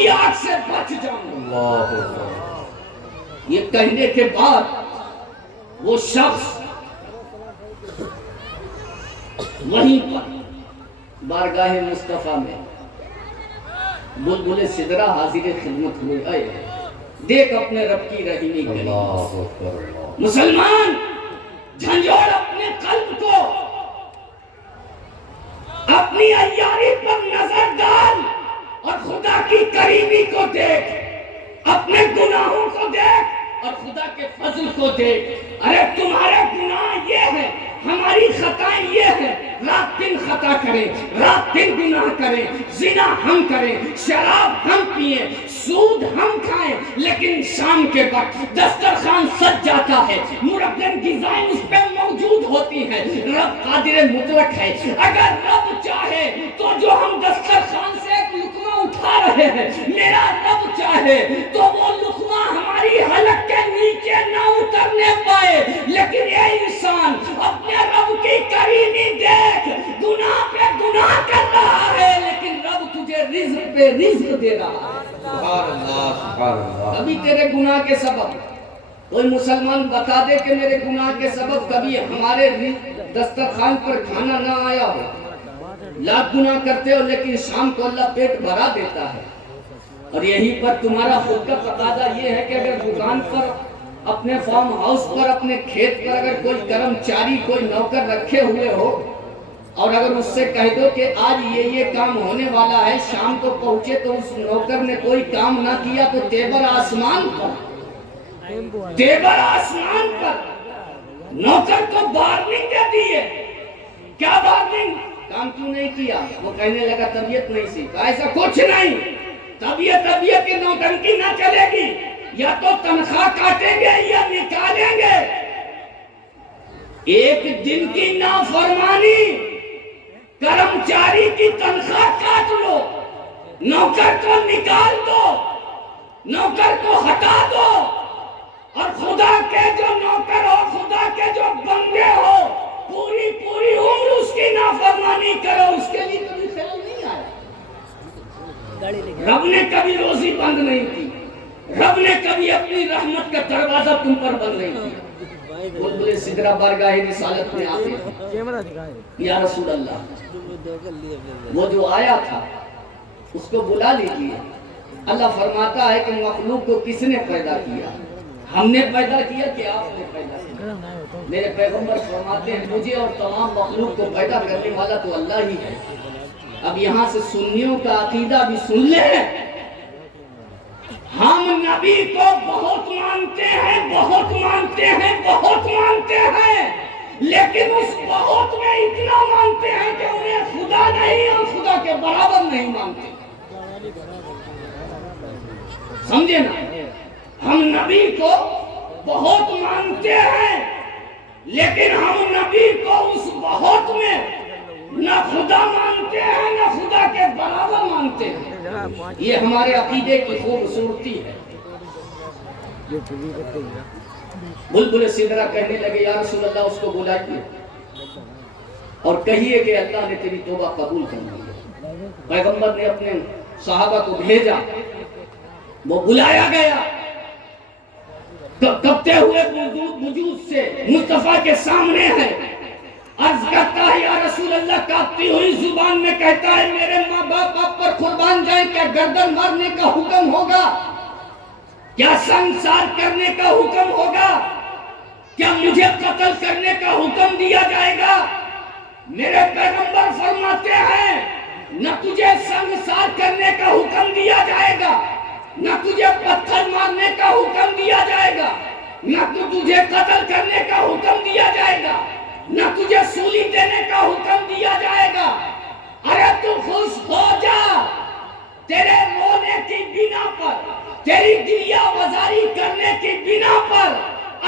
کی آگ سے بچ جاؤں گا۔ یہ کہنے کے بعد وہ شخص وہیں پر بارگاہ مصطفیٰ میں بلبل سدرہ حاضر خدمت ہوئے، آئے دیکھ اپنے رب کی رحیمی کریم۔ مسلمان جھنجھوڑ اپنے قلب کو، اپنی عیاری پر نظر ڈال اور خدا کی کریمی کو دیکھ، اپنے گناہوں کو دیکھ اور خدا کے فضل کو دیکھ۔ ارے تمہارے گناہ یہ ہے، ہماری خطائیں یہ ہے، رات دن خطا کریں، رات دن گناہ کریں، زنا ہم کریں، شراب ہم پیئیں، سود ہم کھائیں، لیکن شام کے وقت دسترخوان سج جاتا ہے، مربن غذائیں اس پہ موجود ہوتی ہیں۔ رب قادر مطلق ہے، اگر رب چاہے تو جو ہم دسترخوان سے ایک لقمہ اٹھا رہے ہیں، میرا رب چاہے تو وہ لقمہ ہماری حلق کے نیچے نہ اترنے پائے، لیکن اے انسان اپنے رب کی کریمی دیکھ، گناہ پہ گناہ کر رہا ہے لیکن رب تجھے رزق پہ رزق دے رہا ہے۔ سبحان اللہ سبحان اللہ۔ ابھی تیرے گناہ کے سبب کوئی مسلمان بتا دے کہ میرے گناہ کے سبب کبھی ہمارے دسترخوان پر کھانا نہ آیا ہو۔ لاکھ گناہ کرتے ہو لیکن شام کو اللہ پیٹ بھرا دیتا ہے۔ اور یہی پر تمہارا خود کا تقاضا یہ ہے کہ اگر دکان پر، اپنے فارم ہاؤس پر، اپنے کھیت پر اگر کوئی کرمچاری، کوئی نوکر رکھے ہوئے ہو اور اگر اس سے کہہ دو کہ آج یہ کام ہونے والا ہے، شام کو پہنچے تو اس نوکر نے کوئی کام نہ کیا تو تیبر آسمان پر نوکر کو وارننگ دے دیئے۔ کیا وارننگ؟ کام کیوں نہیں کیا؟ وہ کہنے لگا طبیعت نہیں سی۔ ایسا کچھ نہیں، طبیعت کی نوٹنکی نہ چلے گی، یا تو تنخواہ کاٹیں گے یا نکالیں گے۔ ایک دن کی نافرمانی، کرمچاری کی تنخواہ کاٹ لو، نوکر کو نکال دو، نوکر کو ہٹا دو، اور خدا کے جو نوکر ہو، خدا کے جو بندے ہو، پوری عمر اس کی نافرمانی کرو، اس کے لیے کبھی خیال نہیں آیا۔ رب نے کبھی روزی بند نہیں کی، رب نے کبھی اپنی رحمت کا دروازہ تم پر بند نہیں کیا۔ بلبل سدرہ بارگاہ رسالت میں آتے ہیں، یا رسول اللہ، وہ جو آیا تھا اس کو بلا لیجیے۔ اللہ فرماتا ہے کہ مخلوق کو کس نے پیدا کیا؟ ہم نے پیدا کیا کہ آپ نے پیدا کیا؟ میرے پیغمبر فرماتے ہیں مجھے اور تمام مخلوق کو پیدا کرنے والا تو اللہ ہی ہے۔ اب یہاں سے سنیوں کا عقیدہ بھی سن لیں۔ ہم نبی کو بہت مانتے ہیں، بہت مانتے ہیں، بہت مانتے ہیں، لیکن اس بہت میں اتنا مانتے ہیں کہ انہیں خدا نہیں اور خدا کے برابر نہیں مانتے۔ سمجھے نا؟ ہم نبی کو بہت مانتے ہیں لیکن ہم نبی کو اس بہت میں نہ خدا مانتے ہیں نہ خدا کے برابر مانتے ہیں۔ یہ ہمارے عقیدے کی خوبصورتی ہے۔ بلبل سدرہ کہنے لگے یا رسول اللہ اس کو بلائیے اور کہیے کہ اللہ نے تیری توبہ قبول کر لی۔ پیغمبر نے اپنے صحابہ کو بھیجا، وہ بلایا گیا، کبتے ہوئے وجود سے مصطفیٰ کے سامنے ہے، عرض کرتا ہے یا رسول اللہ، کانپتی ہوئی زبان میں کہتا ہے میرے ماں باپ آپ پر قربان جائیں، کیا گردن مارنے کا حکم ہوگا؟ کیا سنسار کرنے کا حکم ہوگا؟ کیا مجھے قتل کرنے کا حکم دیا جائے گا؟ میرے پیغمبر فرماتے ہیں نہ تجھے سنسار کرنے کا حکم دیا جائے گا، نہ تجھے پتھر مارنے کا حکم دیا جائے گا، نہ تجھے قتل کرنے کا حکم دیا جائے گا، نہ تجھے سولی دینے کا حکم دیا جائے گا۔ ارے تو خوش ہو جا، تیرے رونے کی بنا پر، تیری گریہ وزاری کرنے کی بنا پر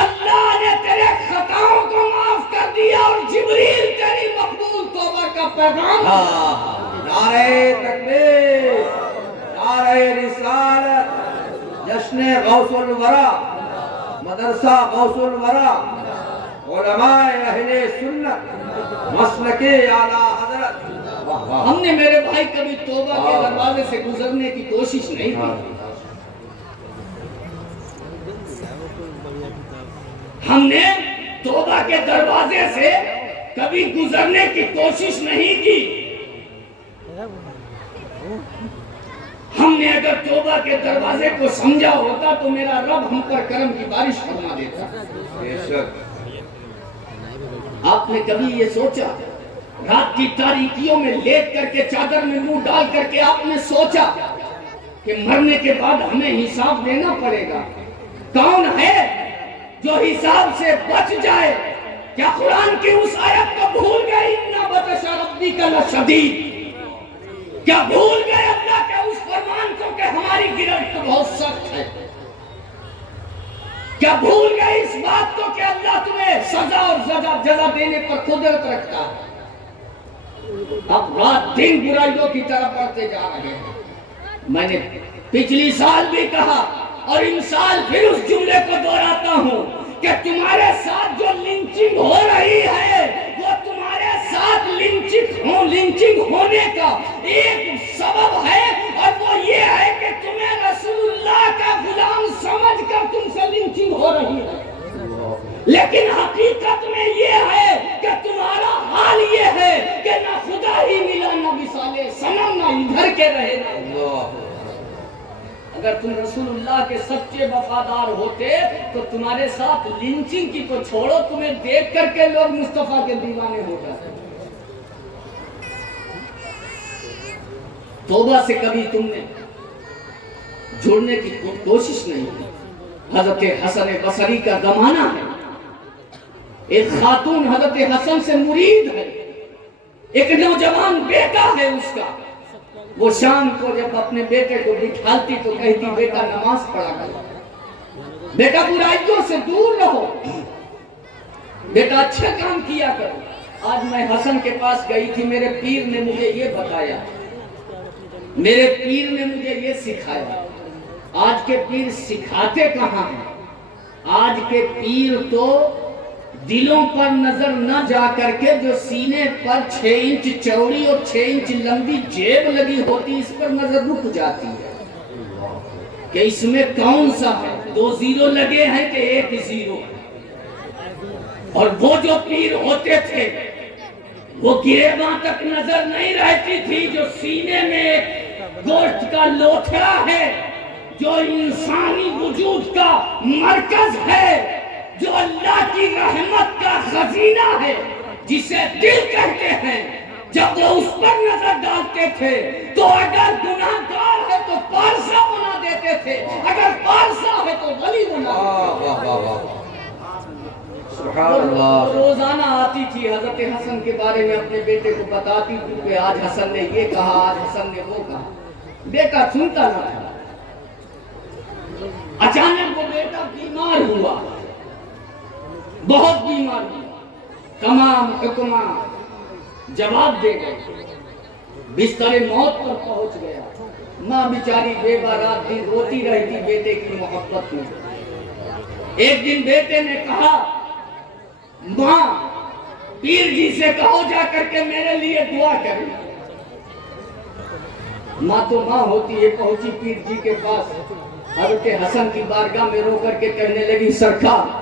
اللہ نے تیرے خطاؤں کو معاف کر دیا اور جبریل تیری مقبول توبہ کا پیغام۔ نعرہ تکبیر، نعرہ رسالت، جشن غوث الورا، مدرسہ غوث الورا، علماء اہل سنت، مسلک اعلیٰ حضرت ہم نے میرے بھائی کبھی توبہ کے دروازے سے گزرنے کی کوشش نہیں کی. ہم نے توبہ کے دروازے سے کبھی گزرنے کی کوشش نہیں کی. ہم نے اگر توبہ کے دروازے کو سمجھا ہوتا تو میرا رب ہم پر کرم کی بارش فرما دیتا. بے شک. آپ نے کبھی یہ سوچا رات کی تاریکیوں میں لیٹ کر کے چادر میں منہ ڈال کر کے آپ نے سوچا کہ مرنے کے بعد ہمیں حساب دینا پڑے گا؟ کون ہے جو حساب سے بچ جائے؟ کیا قرآن کی اس آیت کو بھول گئے اِنَّ بَطْشَ رَبِّكَ لَشَدِيدٌ؟ کیا بھول گئے اللہ کے اس فرمان کو کہ ہماری گرفت بہت سخت ہے؟ کیا بھول گئے اس بات کو کہ اللہ تمہیں سزا اور جزا دینے پر قدرت رکھتا ہے؟ اب رات دن برائیوں کی طرف بڑھتے جا رہے ہیں. میں نے پچھلی سال بھی کہا اور ان سال پھر اس جملے کو دہراتا ہوں کہ تمہارے ساتھ جو لنچنگ ہو رہی ہے وہ تمہارے ساتھ لنچنگ ہونے کا ایک سبب ہے، اور وہ یہ ہے کہ تمہیں رسول اللہ کا غلام سمجھ کر تم سے لنچنگ ہو رہی ہے. لیکن حقیقت میں یہ ہے کہ تمہارا حال یہ ہے کہ نہ خدا ہی ملا نہ مثالے صنم، نہ ادھر کے رہے نہ. اگر تم رسول اللہ کے سچے وفادار ہوتے تو تمہارے ساتھ لنچنگ کی تو چھوڑو، تمہیں دیکھ کر کے لوگ مصطفیٰ کے دیوانے ہو جاتے. توبہ سے کبھی تم نے جڑنے کی کوشش نہیں کی. حضرت حسن بصری کا زمانہ ہے، ایک خاتون حضرت حسن سے مرید ہے، ایک نوجوان بیٹا ہے اس کا. وہ شام کو جب اپنے بیٹے کو بٹھالتی تو کہتی بیٹا نماز پڑھا کرو، بیٹا برائیوں سے دور رہو، بیٹا اچھا کام کیا کرو. آج میں حسن کے پاس گئی تھی، میرے پیر نے مجھے یہ بتایا، میرے پیر نے مجھے یہ سکھایا. آج کے پیر سکھاتے کہاں ہیں؟ آج کے پیر تو دلوں پر نظر نہ جا کر کے جو سینے پر 6 انچ چوڑی اور 6 انچ لمبی جیب لگی ہوتی اس پر نظر رک جاتی ہے کہ اس میں کون سا ہے، 2 زیرو لگے ہیں کہ 1 زیرو ہے. اور وہ جو پیر ہوتے تھے وہ گریباں تک نظر نہیں رہتی تھی، جو سینے میں ایک گوشت کا لوتھڑا ہے، جو انسانی وجود کا مرکز ہے، جو اللہ کی رحمت کا خزینہ ہے، جسے دل کہتے ہیں، جب وہ اس پر نظر ڈالتے تھے تو اگر گناہگار ہے تو پارسا بنا دیتے تھے، اگر پارسا ہے تو ولی بنا دیتے تھے. سبحان اللہ. روزانہ آتی تھی حضرت حسن کے بارے میں اپنے بیٹے کو بتاتی تھی کہ آج حسن نے یہ کہا، آج حسن نے وہ کہا. بیٹا سنتا نہ تھا. اچانک وہ بیٹا بیمار ہوا، بہت بیمار ہوا. تمام حکماں جواب دے گئے، بستر موت پر پہنچ گیا. ماں بیچاری بے بارات دن روتی رہتی بیٹے کی محبت میں. ایک دن بیٹے نے کہا ماں پیر جی سے کہو جا کر کے میرے لیے دعا کریں. ماں تو ماں ہوتی ہے، پہنچی پیر جی کے پاس، حضرت حسن کی بارگاہ میں رو کر کے کہنے لگی سرکار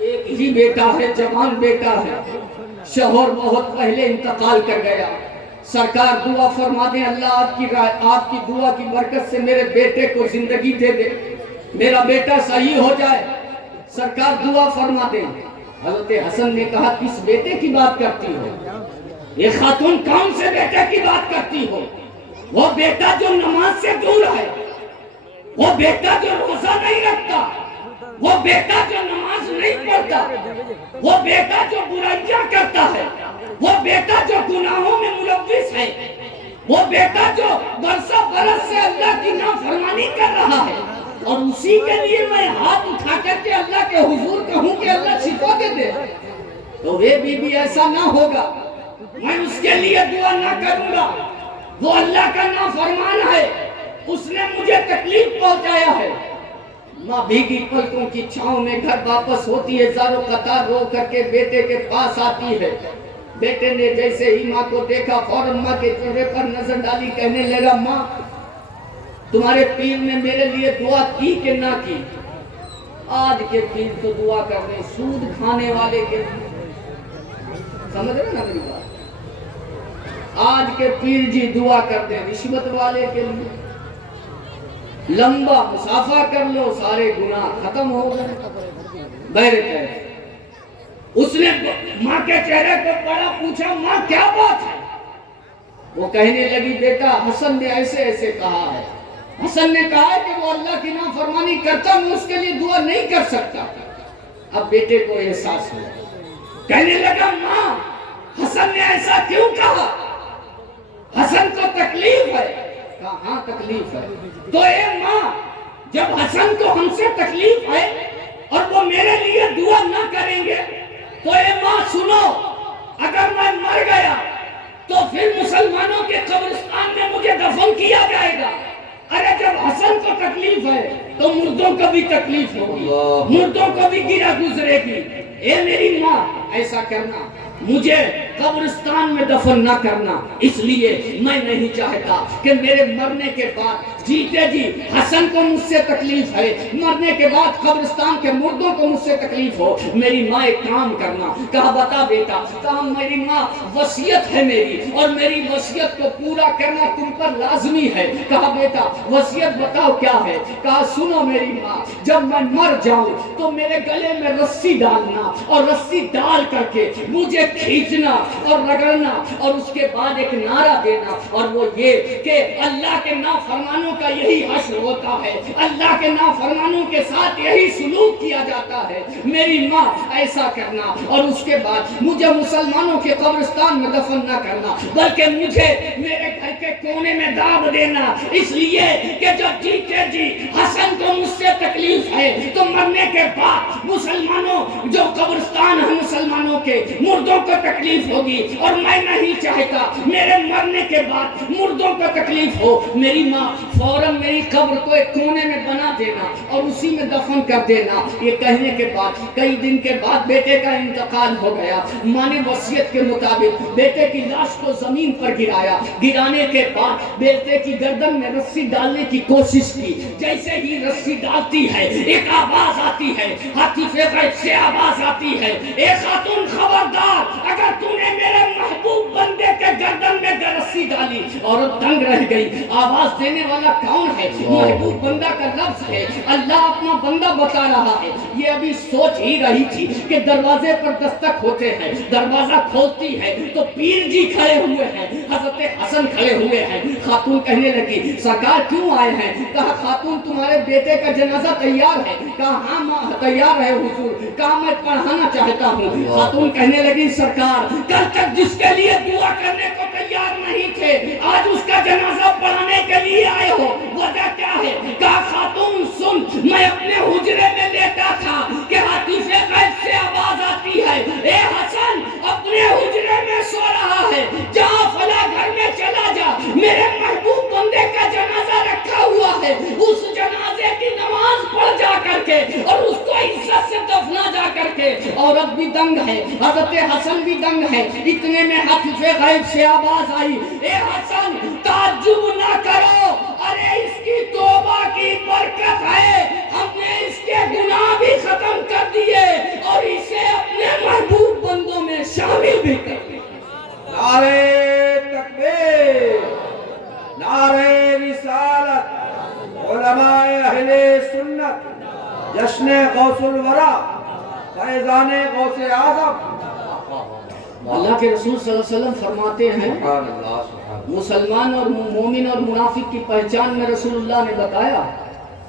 ایک ہی بیٹا ہے، جوان بیٹا ہے، شوہر بہت پہلے انتقال کر گیا، سرکار دعا فرما دیں اللہ آپ کی دعا کی برکت سے میرے بیٹے کو زندگی دے دے، میرا بیٹا صحیح ہو جائے، سرکار دعا فرما دیں. حضرت حسن نے کہا کس بیٹے کی بات کرتی ہو؟ یہ خاتون کون سے بیٹے کی بات کرتی ہو؟ وہ بیٹا جو نماز سے دور ہے، وہ بیٹا جو روزہ نہیں رکھتا، وہ بیٹا جو نماز نہیں پڑھتا، وہ بیٹا جو برائیاں کرتا ہے، وہ بیٹا جو گناہوں میں ملوث ہے، وہ بیٹا جو برسہ برس سے اللہ کی نافرمانی کر رہا ہے، اور اسی کے لیے میں ہاتھ اٹھا کر کے اللہ کے حضور کہوں کہ اللہ شفا دے دے، تو وہ بی ایسا نہ ہوگا. میں اس کے لیے دعا نہ کروں گا، وہ اللہ کا نافرمان ہے، اس نے مجھے تکلیف پہنچایا ہے. ماں بھیگی پلکوں کی چھاؤں میں گھر واپس ہوتی ہے، زارو قطار رو کر کے بیٹے کے پاس آتی ہے. بیٹے نے جیسے ہی ماں کو دیکھا فوراً ماں کے چہرے پر نظر ڈالی، کہنے لگا ماں تمہارے پیر نے میرے لیے دعا کی کہ نہ کی؟ آج کے پیر تو دعا کر رہے سود کھانے والے کے لیے، سمجھ رہے نا میری بات؟ آج کے پیر جی دعا کر دیں رشوت والے کے لیے، لمبا مسافہ کر لو سارے گناہ ختم ہو گئے۔ بہرے کہے اس نے ماں کے چہرے کو پڑا، پوچھا ماں کیا بات ہے؟ وہ کہنے لگی بیٹا حسن نے ایسے ایسے کہا ہے، حسن نے کہا ہے کہ وہ اللہ کی نافرمانی کرتا، میں اس کے لیے دعا نہیں کر سکتا۔ اب بیٹے کو احساس ہوا، کہنے لگا ماں حسن نے ایسا کیوں کہا؟ حسن کو تکلیف ہے۔ کہا ہاں تکلیف ہے۔ تو اے ماں جب حسن کو ہم سے تکلیف ہے اور وہ میرے لیے دعا نہ کریں گے تو اے ماں سنو، اگر میں مر گیا تو پھر مسلمانوں کے قبرستان میں مجھے دفن کیا جائے گا۔ ارے جب حسن کو تکلیف ہے تو مردوں کو بھی تکلیف ہوگی، مردوں کو بھی گرا گزرے گی۔ اے میری ماں ایسا کرنا، مجھے قبرستان میں دفن نہ کرنا، اس لیے میں نہیں چاہتا کہ میرے مرنے کے بعد جیتے جی حسن کو مجھ سے تکلیف ہے، مرنے کے بعد قبرستان کے مردوں کو مجھ سے تکلیف ہو۔ میری ماں ایک کام کرنا۔ کہا بتا بیٹا، کہا میری ماں وصیت ہے میری اور میری وصیت کو پورا کرنا تم پر لازمی ہے۔ کہا بیٹا وصیت بتاؤ کیا ہے؟ کہا سنو میری ماں، جب میں مر جاؤں تو میرے گلے میں رسی ڈالنا اور رسی ڈال کر کے مجھے کھینچنا اور رگڑنا اور اس کے بعد ایک نعرہ دینا، اور وہ یہ کہ اللہ کے نافرمانوں کا یہی حشر ہوتا ہے، اللہ کے نافرمانوں کے ساتھ یہی سلوک کیا جاتا ہے۔ میری ماں ایسا کرنا، اور اس کے بعد مجھے مسلمانوں کے قبرستان میں دفن نہ کرنا بلکہ مجھے میرے گھر کے کونے میں داب دینا، اس لیے کہ جب جیتے جی حسن کو مجھ سے تکلیف ہے تو مرنے کے بعد مسلمانوں جو قبرستان ہے مسلمانوں کے مردوں کو تکلیف ہوگی، اور میں نہیں چاہتا میرے مرنے کے بعد مردوں کو تکلیف ہو۔ میری ماں فوراً میری قبر کو ایک کونے میں بنا دینا اور اسی میں دفن کر دینا۔ یہ کہنے کے بعد کئی دن کے بعد بیٹے کا انتقال ہو گیا۔ ماں نے وصیت کے مطابق بیٹے کی لاش کو زمین پر گرایا، گرانے کے بعد بیٹے کی گردن میں رسی ڈالنے کی کوشش کی۔ جیسے ہی رسی ڈالتی ہے ایک آواز آتی ہے، حتیف غیب سے آواز آتی ہے، اے خاتون خبردار، اگر تو نے میرے محبوب بندے کے گردن میں رسی ڈالی۔ عورت دنگ رہ گئی، آواز دینے والا کون ہے؟ محبوب بندہ کا لفظ ہے، اللہ اپنا بندہ بتا رہا ہے۔ یہ ابھی سوچ ہی رہی تھی کہ دروازے پر دستک ہوتے ہیں، دروازہ کھولتی ہے تو پیر جی کھڑے ہوئے ہیں، حضرت حسن کھڑے ہوئے ہیں۔ خاتون کہنے لگی سرکار کیوں آئے ہیں؟ کہا خاتون تمہارے بیٹے کا جنازہ تیار ہے؟ کہا ہاں ماں تیار ہے حضور۔ کہا میں پڑھانا چاہتا ہوں۔ خاتون کہنے لگی سرکار کل تک جس کے لیے دعا کرنے کو تیار نہیں تھے آج اس کا جنازہ پڑھانے کے لیے آئے ہو، وجہ کیا ہے؟ کہا خاتون سن، میں اپنے حجرے میں لیٹا تھا کہ حتیف غیب سے آواز آتی ہے، اے حسن اپنے حجرے میں سو رہا ہے، جا فلاں گھر میں چلا جا، میرے محبوب بندے کا جنازہ رکھا ہوا ہے، اس جنازے کی نماز پڑھ جا کر کے اور اس کو عزت سے دفنا جا کر کے۔ عورت بھی دنگ ہے، حضرت حسن بھی دنگ ہے۔ اتنے میں حتیف غیب سے آواز آئی، اے حسن تعجب نہ کرو، ارے اس کی توبہ کی برکت ہے، ہم نے اس کے گناہ بھی ختم کر دیے اور اسے اپنے محبوب بندوں میں شامل بھی کر دیا۔ نعرہ تکبیر، نعرہ رسالت، علماء اہل سنت، جشن غوث الورا، فیضان غوث اعظم۔ اللہ کے رسول صلی اللہ علیہ وسلم فرماتے ہیں سبحان اللہ، سبحان اللہ۔ مسلمان اور مومن اور منافق کی پہچان میں رسول اللہ نے بتایا،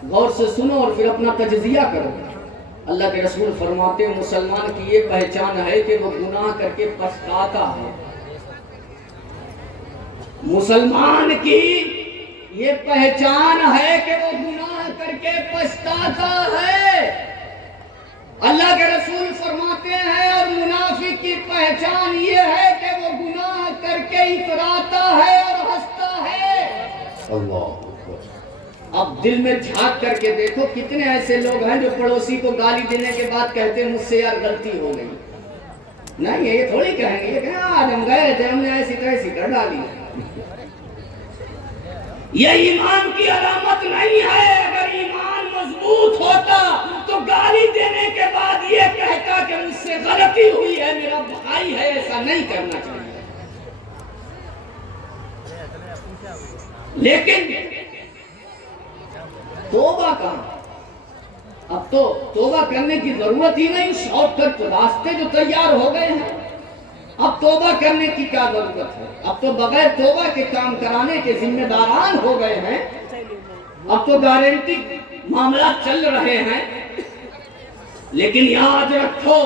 غور سے سنو اور پھر اپنا تجزیہ کرو۔ اللہ کے رسول فرماتے ہیں مسلمان کی یہ پہچان ہے کہ وہ گناہ کر کے پچھتاتا ہے۔ مسلمان کی یہ پہچان ہے کہ وہ گناہ کر کے پچھتاتا ہے۔ اللہ کے رسول فرماتے ہیں اور منافق کی پہچان یہ ہے کہ وہ گناہ کر کے اتراتا ہے اور ہنستا ہے۔ اللہ اب دل میں جھانک کر کے دیکھو کتنے ایسے لوگ ہیں جو پڑوسی کو گالی دینے کے بعد کہتے ہیں مجھ سے یار غلطی ہو گئی۔ نہیں یہ تھوڑی کہیں گے کہ آج ہم گئے تھے ہم نے ایسی تیسی کر ڈالی. یہ ایمان کی علامت نہیں ہے. اگر ایمان مضبوط ہوتا تو گالی دینے کے بعد یہ کہتا کہ مجھ سے غلطی ہوئی ہے، میرا بھائی ہے، ایسا نہیں کرنا چاہیے. لیکن توبہ کہاں؟ اب تو توبہ کرنے کی ضرورت ہی نہیں. شارٹ کٹ راستے جو تیار ہو گئے ہیں، اب توبہ کرنے کی کیا ضرورت ہے؟ اب تو بغیر توبہ کے کام کرانے کے ذمہ داران ہو گئے ہیں. اب تو گارنٹی معاملات چل رہے ہیں. لیکن یاد رکھو،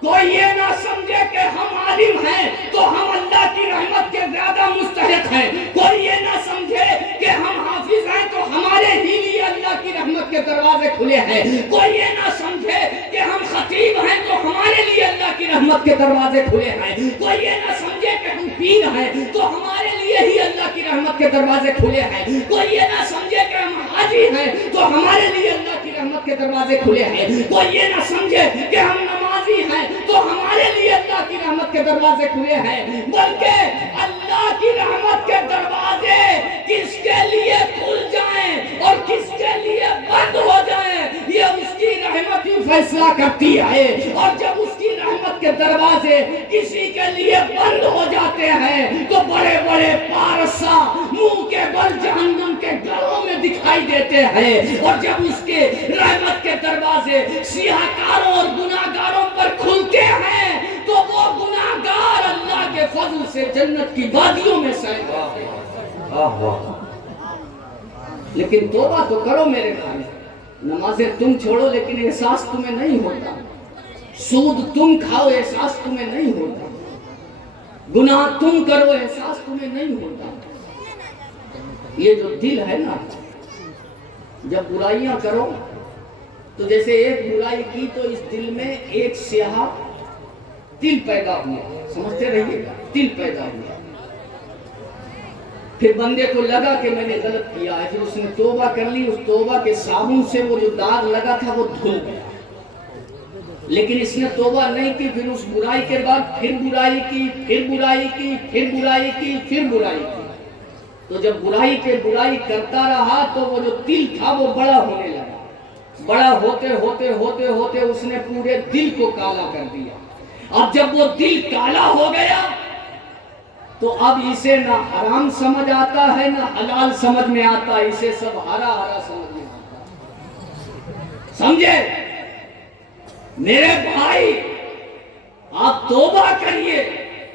کوئی یہ نہ سمجھے کہ ہم عالم ہیں تو ہم اللہ کی رحمت کے زیادہ مستحق ہیں. کوئی یہ نہ سمجھے کہ ہم حافظ ہیں تو ہمارے ہی لیے اللہ کی رحمت کے دروازے کھلے ہیں. کوئی یہ نہ سمجھے کہ ہم خطیب ہیں تو ہمارے لیے اللہ کی رحمت کے دروازے کھلے ہیں. کوئی یہ نہ سمجھے کہ ہم پیر ہیں تو ہمارے لیے ہی اللہ کی رحمت کے دروازے کھلے ہیں. کوئی یہ نہ سمجھے کہ ہم حاجی ہیں تو ہمارے لیے اللہ کی رحمت کے دروازے کھلے ہیں. کوئی یہ نہ سمجھے کہ ہم نمازی ہیں تو ہمارے لیے اللہ کی رحمت کے دروازے کھلے ہیں. بلکہ اللہ کی رحمت کے دروازے کس کے لیے کھل جائیں اور کس کے لیے بند ہو جائیں، یہ اس کی رحمت ہی فیصلہ کرتی ہے. اور جب اس کی رحمت کے دروازے کسی کے لیے بند ہو جاتے ہیں تو بڑے بڑے پارسا منہ کے بل جہنم کے گھروں میں دکھائی دیتے ہیں. اور جب اس کے رحمت کے دروازے سیاہ کاروں اور گناہگاروں پر کھلتے ہیں تو وہ گناہگار اللہ کے فضل سے جنت کی وادیوں میں سیر کرتے ہیں. لیکن توبہ تو کرو میرے بھائی. نمازیں تم چھوڑو لیکن احساس تمہیں نہیں ہوتا. سود تم کھاؤ احساس تمہیں نہیں ہوتا. گناہ تم کرو احساس تمہیں نہیں ہوتا. یہ جو دل ہے نا، جب برائیاں کرو تو جیسے ایک برائی کی تو اس دل میں ایک سیاہ تل پیدا ہوا. سمجھتے رہیے گا، تل پیدا ہوا. پھر بندے کو لگا کہ میں نے غلط کیا ہے. پھر اس نے توبہ کر لی. اس توبہ کے صابن سے وہ جو داغ لگا تھا وہ دھل گیا. لیکن اس نے توبہ نہیں کی. پھر اس برائی کے بعد پھر برائی کی، پھر برائی کی، پھر برائی کی، پھر برائی کی. تو جب برائی پہ برائی کرتا رہا تو وہ جو تل تھا وہ بڑا ہونے لگا. بڑا ہوتے ہوتے ہوتے ہوتے اس نے پورے دل کو کالا کر دیا. اب جب وہ دل کالا ہو گیا تو اب اسے نہ حرام سمجھ آتا ہے نہ حلال سمجھ میں آتا. اسے سب ہرا ہرا سمجھ میں آتا. سمجھے میرے بھائی؟ آپ توبہ کریے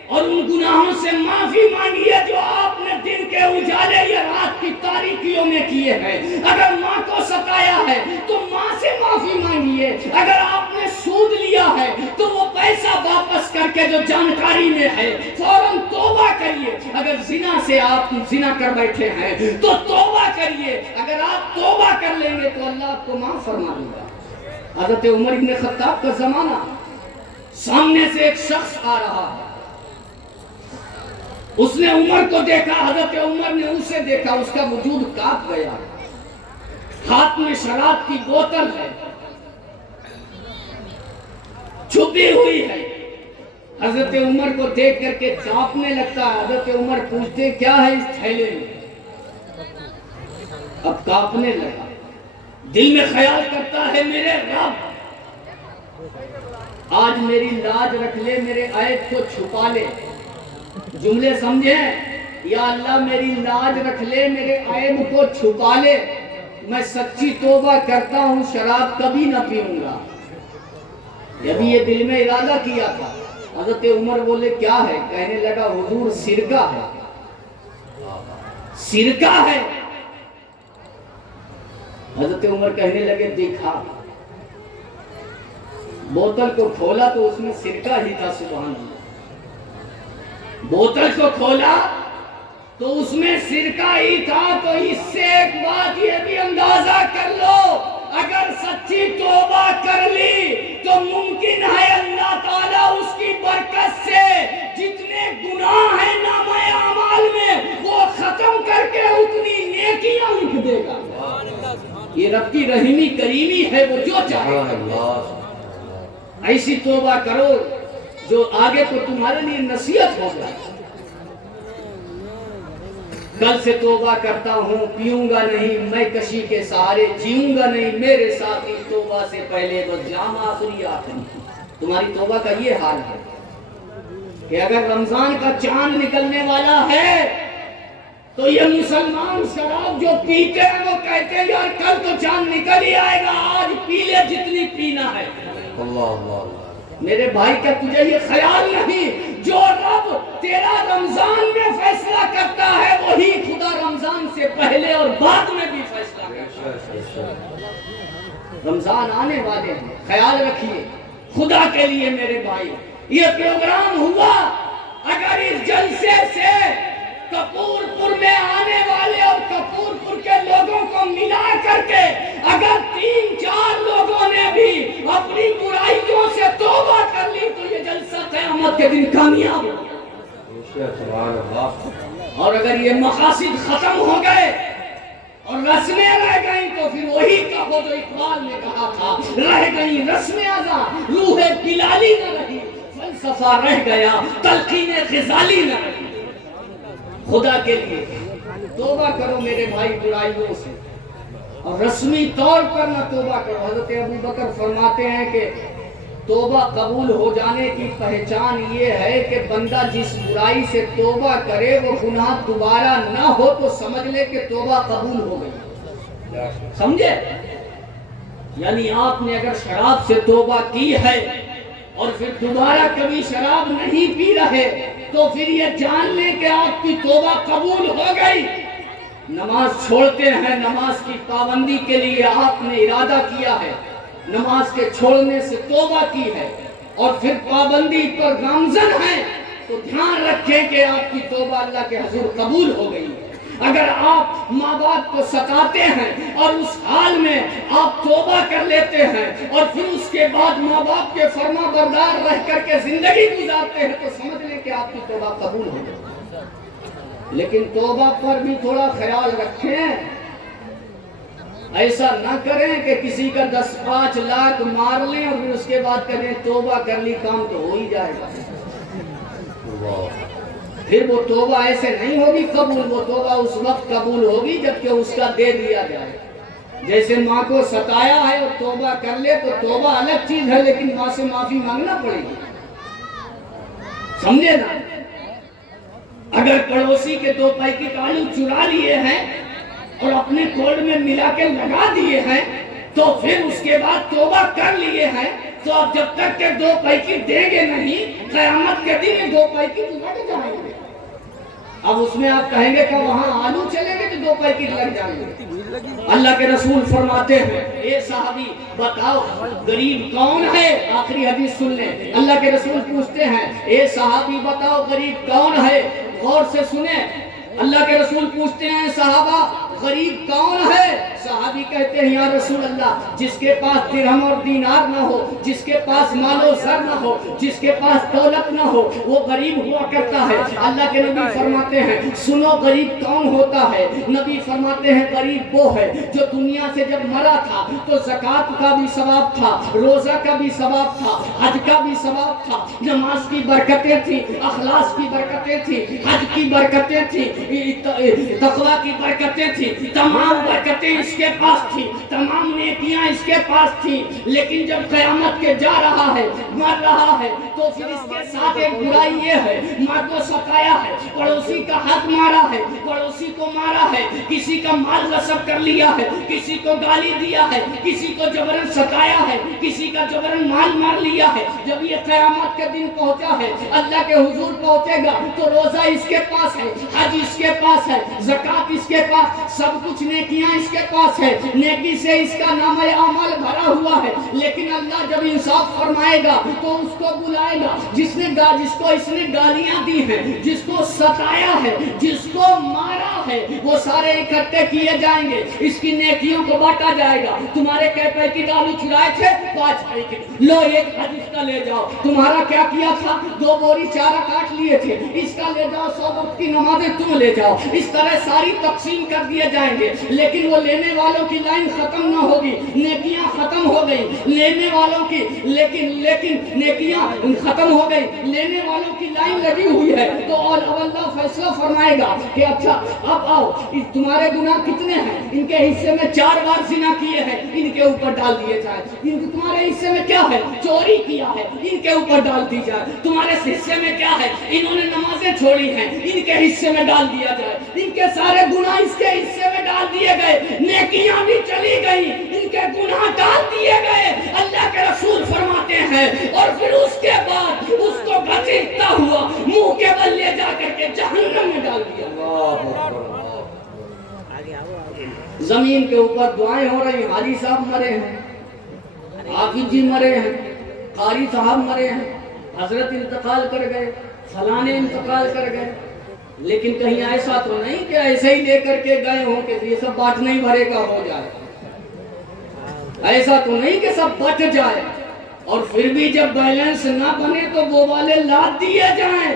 اور ان گناہوں سے معافی مانگیے جو آپ نے دن کے اجالے یا رات کی تاریکیوں میں کیے ہیں. اگر ماں کو ستایا ہے تو ماں سے معافی مانگیے. اگر آپ نے سود لیا ہے تو وہ پیسہ واپس کر کے جو جانکاری میں ہے فوراً توبہ کریے. اگر زنا سے آپ زنا کر بیٹھے ہیں تو توبہ کریے. اگر آپ توبہ کر لیں گے تو اللہ آپ کو معاف فرما دے گا. حضرت عمر ابن خطاب کا زمانہ، سامنے سے ایک شخص آ رہا ہے. اس نے عمر کو دیکھا، حضرت عمر نے اسے دیکھا. اس کا وجود کانپ گیا. ہاتھ میں شراب کی بوتل ہے، چھپی ہوئی ہے. حضرت عمر کو دیکھ کر کے کانپنے لگتا ہے. حضرت عمر پوچھتے کیا ہے اس تھیلے میں؟ اب کانپنے لگا. دل میں خیال کرتا ہے میرے رب آج میری لاج رکھ لے، میرے عیب کو چھپا لے. جملے سمجھیں؟ یا اللہ میری لاج رکھ لے، میرے عیب کو چھپا لے. میں سچی توبہ کرتا ہوں، شراب کبھی نہ پیوں گا. جب یہ دل میں ارادہ کیا تھا، حضرت عمر بولے کیا ہے؟ کہنے لگا حضور سرکہ ہے، سرکہ ہے. حضرت عمر کہنے لگے دیکھا. بوتل کو کھولا تو اس میں سرکہ ہی تھا. سبحان اللہ. بوتل کو کھولا تو اس میں سرکہ ہی تھا. تو اس سے ایک بات یہ بھی اندازہ کر لو، اگر سچی توبہ کر لی تو ممکن ہے اللہ تعالیٰ اس کی برکت سے جتنے گناہ ہیں نامہ اعمال میں وہ ختم کر کے اتنی نیکیاں لکھ دے گا. یہ رب کی رحیمی کریمی ہے، وہ جو چاہے. ایسی توبہ کرو جو آگے تو تمہارے لیے نصیحت ہوگا. کل سے توبہ کرتا ہوں, پیوں گا نہیں میں کشی کے سہارے, جیوں گا نہیں میرے ساتھی توبہ سے پہلے بس جام آخری آخری. تمہاری توبہ کا یہ حال ہے کہ اگر رمضان کا چاند نکلنے والا ہے تو یہ مسلمان شراب جو پیتے ہیں وہ کہتے ہیں یار کل تو چاند نکل ہی آئے گا, آج پی لے جتنی پینا ہے. اللہ اللہ. میرے بھائی کیا تجھے یہ خیال نہیں جو رب تیرا رمضان میں فیصلہ کرتا ہے وہی خدا رمضان سے پہلے اور بعد میں بھی فیصلہ کرتا ہے. رمضان آنے والے ہیں, خیال رکھیے خدا کے لیے. میرے بھائی یہ پروگرام ہوا, اگر اس جلسے سے کپور پور میں آنے والے اور کپور پور کے لوگوں کو ملا کر کے اگر 3-4 لوگوں نے بھی اپنی برائیوں سے توبہ کر لی تو یہ جلسہ قیامت کے دن کامیاب ہو. اور اگر یہ مقاصد ختم ہو گئے اور رسمیں رہ گئیں تو پھر وہی کہو جو اقبال نے کہا تھا, رہ گئی رسمیں ازاں روح بلالی نہ رہی, فلسفہ رہ گیا تلقین غزالی نہ رہی. خدا کے لیے توبہ کرو میرے بھائی برائیوں سے, اور رسمی طور پر نہ توبہ کرو. حضرت ابو بکر فرماتے ہیں کہ توبہ قبول ہو جانے کی پہچان یہ ہے کہ بندہ جس برائی سے توبہ کرے وہ گناہ دوبارہ نہ ہو تو سمجھ لے کہ توبہ قبول ہو گئی. سمجھے؟ یعنی آپ نے اگر شراب سے توبہ کی ہے اور پھر دوبارہ کبھی شراب نہیں پی رہے تو پھر یہ جان لیں کہ آپ کی توبہ قبول ہو گئی. نماز چھوڑتے ہیں, نماز کی پابندی کے لیے آپ نے ارادہ کیا ہے, نماز کے چھوڑنے سے توبہ کی ہے اور پھر پابندی پر گامزن ہیں تو دھیان رکھیں کہ آپ کی توبہ اللہ کے حضور قبول ہو گئی. اگر آپ ماں باپ کو ستاتے ہیں اور اس حال میں آپ توبہ کر لیتے ہیں اور پھر اس کے بعد ماں باپ کے فرما بردار رہ کر کے زندگی گزارتے ہیں تو سمجھ لیں کہ آپ کی توبہ قبول ہو گئی. لیکن توبہ پر بھی تھوڑا خیال رکھیں, ایسا نہ کریں کہ کسی کا 10-5 لاکھ مار لیں اور پھر اس کے بعد کہیں توبہ کر لی کام تو ہو ہی جائے گا. پھر وہ توبہ ایسے نہیں ہوگی قبول, وہ توبہ اس وقت قبول ہوگی جبکہ اس کا دے دیا جائے. جیسے ماں کو ستایا ہے اور توبہ کر لے تو توبہ الگ چیز ہے لیکن ماں سے معافی مانگنا پڑے گی. سمجھے نا؟ اگر پڑوسی کے 2 پیکٹ آلو چرا لیے ہیں اور اپنے کوڈ میں ملا کے لگا دیے ہیں تو پھر اس کے بعد توبہ کر لیے ہیں تو اب جب تک کہ 2 پیکٹ دیں گے نہیں قیامت کے دن 2 پیکٹ لگ جائیں گے. اب اس میں آپ کہیں گے کہ وہاں آلو چلیں گے تو 2 پیکٹ لگ جائیں گے. اللہ کے رسول فرماتے ہیں اے صحابی بتاؤ غریب کون ہے, آخری حدیث سن لیں. اللہ کے رسول پوچھتے ہیں اے صحابی بتاؤ غریب کون ہے, غور سے سنیں. اللہ کے رسول پوچھتے ہیں صحابہ غریب کون ہے؟ صحابی کہتے ہیں یا رسول اللہ جس کے پاس درہم اور دینار نہ ہو, جس کے پاس مال و زر نہ ہو, جس کے پاس دولت نہ ہو وہ غریب ہوا کرتا ہے. اللہ کے نبی فرماتے ہیں سنو غریب کون ہوتا ہے. نبی فرماتے ہیں غریب وہ ہے جو دنیا سے جب مرا تھا تو زکوٰۃ کا بھی ثواب تھا, روزہ کا بھی ثواب تھا, حج کا بھی ثواب تھا, نماز کی برکتیں تھیں, اخلاص کی برکتیں تھیں, حج کی برکتیں تھیں, تقوی کی برکتیں تھیں, تمام برکتیں اس کے پاس تھی, تمام نیکیاں اس کے پاس تھی. لیکن جب قیامت کے جا رہا ہے مر رہا ہے تو پھر اس کے ساتھ ایک برائی یہ ہے ماں کو ستایا ہے, پڑوسی کا حق مارا ہے, پڑوسی کو مارا ہے, کسی کا مال غصب کر لیا ہے, کسی کو گالی دیا ہے, کسی کو جبرن ستایا ہے, کسی کا جبرن مال مار لیا ہے. جب یہ قیامت کے دن پہنچا ہے اللہ کے حضور پہنچے گا تو روزہ اس کے پاس ہے, حج اس کے پاس ہے, زکوٰۃ اس کے پاس, سب کچھ نیکیاں اس کے پاس ہے, نیکی سے اس کا نام اعمال بھرا ہوا ہے. لیکن اللہ جب انصاف فرمائے گا تو اس کو بلائے گا جس کو اس نے گالیاں دی ہیں, جس کو ستایا ہے, جس کو مارا ہے وہ سارے اکٹھے کیے جائیں گے، اس کی نیکیوں کو بانٹا جائے گا۔ تمہارے کہتے کہ آلو چرائے تھے 5 پیکٹ لو، ایک حدیث کا لے جاؤ۔ تمہارا کیا کیا تھا؟ 2 بوری چارہ کاٹ لیے تھے، اس کا لے جاؤ، 100 وقت کی نمازیں تم لے جاؤ۔ اس طرح ساری تقسیم کر دیے جائیں گے، لیکن وہ لینے والوں کی لائن ختم نہ ہوگی، نیکیاں ختم ہو گئی لینے والوں کی، لیکن نیکیاں ختم ہو گئی، لینے والوں کی لائن لگی ہوئی ہے۔ تو اور اب اللہ فیصلہ فرمائے گا کہ اچھا اب آؤ، تمہارے گناہ کتنے ہیں؟ ان کے حصے میں 4 بار زنا کیے ہیں، ان کے اوپر ڈال دیے جائے۔ تمہارے حصے میں کیا ہے؟ چوری کیا ہے، ان کے اوپر ڈال دی جائے۔ تمہارے حصے میں کیا ہے؟ انہوں نے نمازیں چھوڑی ہیں، ان کے حصے میں ڈال دیا جائے۔ ان کے سارے گناہ اس کے حصے میں ڈال دیے گئے، نیکیاں بھی چلی گئی، ان کے گناہ ڈال دیے گئے۔ اللہ کے رسول فرماتے ہیں اور پھر اس کے بعد اس کو گھسیٹتا ہوا منہ کے بل لے جا کر کے جہنم میں ڈال دیا۔ زمین کے اوپر دعائیں ہو رہی ہیں، حاجی صاحب مرے ہیں، حافظ جی مرے ہیں، قاری صاحب مرے ہیں، حضرت انتقال کر گئے، فلانے انتقال کر گئے، لیکن کہیں ایسا تو نہیں کہ ایسے ہی لے کر کے گئے ہوں کہ یہ سب بانٹ نہیں بھرے کا ہو جائے، ایسا تو نہیں کہ سب بٹ جائے، اور پھر بھی جب بیلنس نہ بنے تو وہ والے لاد دیے جائیں۔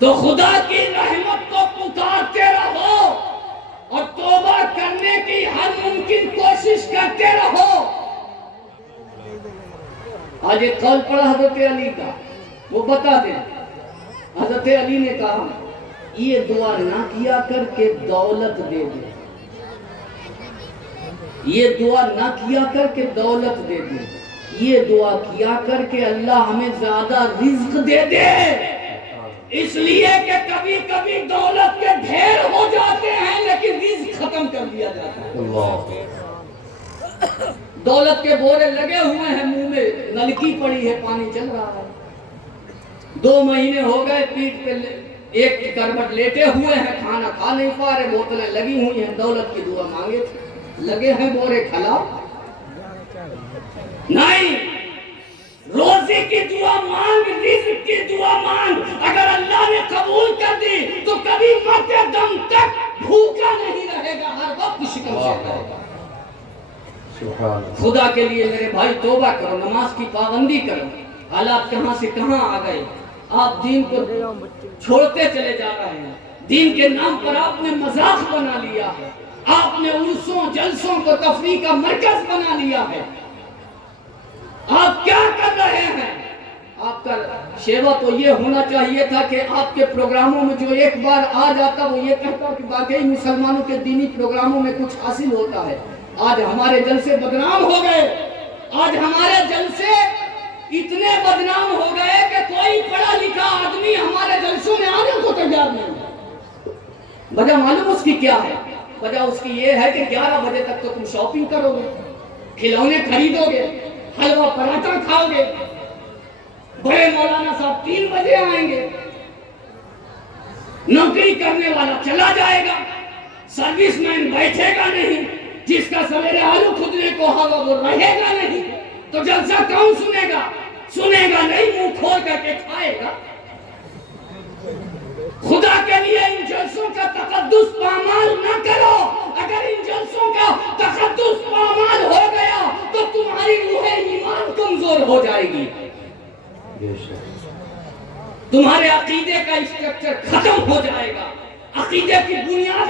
تو خدا کی رحمت کو پکارتے رہو اور توبہ کرنے کی ہر ممکن کوشش کرتے رہو۔ آج ایک قول پڑھا حضرت علی کا، وہ بتا دیں۔ حضرت علی نے کہا یہ دعا نہ کیا کر کے دولت دے دے، یہ دعا نہ کیا کر کے دولت دے دے، یہ دعا کیا کر کے اللہ ہمیں زیادہ رزق دے دے، اس لیے کہ کبھی کبھی دولت کے ڈھیر ہو جاتے ہیں لیکن رزق ختم کر دیا جاتا ہے۔ دولت کے بورے لگے ہوئے ہیں، منہ میں نلکی پڑی ہے، پانی چل رہا ہے، 2 مہینے ہو گئے پیٹ پہ ایک کربٹ لیٹے ہوئے ہیں، کھانا کھا نہیں پا رہے، بوتلیں لگی ہوئی ہیں، دولت کی دعا مانگے تھے، لگے ہیں بورے کھلاؤ نہیں، روزی کی دعا مانگ، رزق کی دعا مانگ، اگر اللہ نے قبول کر دی تو کبھی مرتے دم تک بھوکا نہیں رہے گا، ہر وقت شکم سے رہے گا۔ خدا کے لیے میرے بھائی توبہ کرو، نماز کی پابندی کرو۔ حالات کہاں سے کہاں آ گئے، آپ دین کو چھوڑتے چلے جا رہے ہیں، دین کے نام پر آپ نے مذاق بنا لیا ہے، آپ نے عرسوں جلسوں کو تفریح کا مرکز بنا لیا ہے۔ آپ کیا کر رہے ہیں؟ آپ کا شیوا تو یہ ہونا چاہیے تھا کہ آپ کے پروگراموں میں جو ایک بار آ جاتا وہ یہ کہتا کہ واقعی مسلمانوں کے دینی پروگراموں میں کچھ حاصل ہوتا ہے۔ آج ہمارے جلسے بدنام ہو گئے، آج ہمارے جلسے اتنے بدنام ہو گئے کہ کوئی پڑھا لکھا آدمی ہمارے جلسوں میں آنے کو تیار نہیں ہے۔ وجہ معلوم اس کی کیا ہے؟ وجہ اس کی یہ ہے کہ 11 بجے تک تو تم شاپنگ کرو گے، کھلونے خریدو گے، حلوہ پراٹھا کھاؤ گے، بڑے مولانا صاحب 3 بجے آئیں گے، نوکری کرنے والا چلا جائے گا، سروس مین بیٹھے گا نہیں، جس کا سویرے آلو کھدنے کو ہوا وہ رہے گا نہیں، تو جلسہ کون سنے گا؟ سنے گا نہیں، منہ کھول کر کے کھائے گا۔ خدا کے لیے ان جلسوں کا تقدس پامال نہ کرو، اگر ان جلسوں کا تقدس پامال ہو گیا تو تمہاری روح ایمان کمزور ہو جائے گی، تمہارے عقیدے کا اسٹرکچر ختم ہو جائے گا، عقیدے کی بنیاد